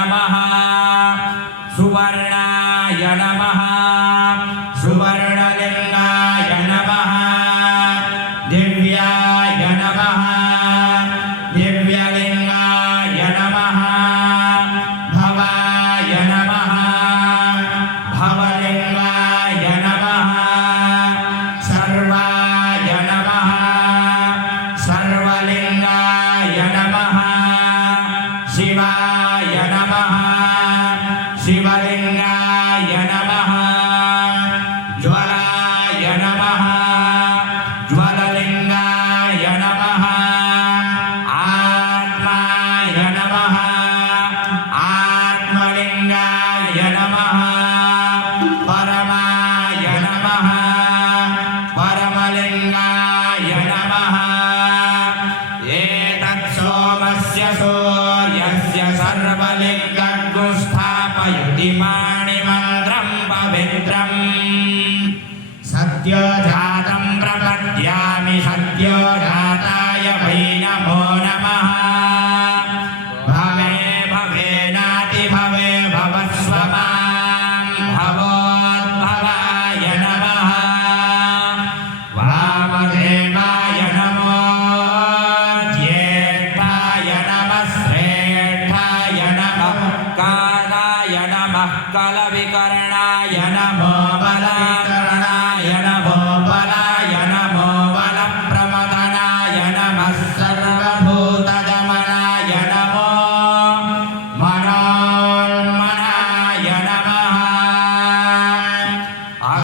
नमः सुवर्णाय नमः सुवर्णलिंगाय नमः दिव्याय नमः दिव्यलिंगाय नमः भवाय नमः भवलिंगाय नमः सर्वाय नमः सर्वलिंगाय नमः शिवाय नमः शिवलिंगाय नमः ज्वलाय नमः ज्वललिंगाय नमः आत्माय नमः आत्मलिंगाय नमः परमाय नमः परमलिंगाय नमः एतत् सोमस्य सूर्यस्य सर्वलिंगं स्थापयति मणिमन्त्रं पवित्रम् सद्योजातं प्रपद्यामि सद्योजाताय वै नमो नमः भवे भवेनाति भवे भवस्व मां भवोद्भवाय नमः वामदेवाय नमो ज्येष्ठाय नमः श्रेष्ठाय नमः कालाय नमः कलविकर्णाय नमो बलाय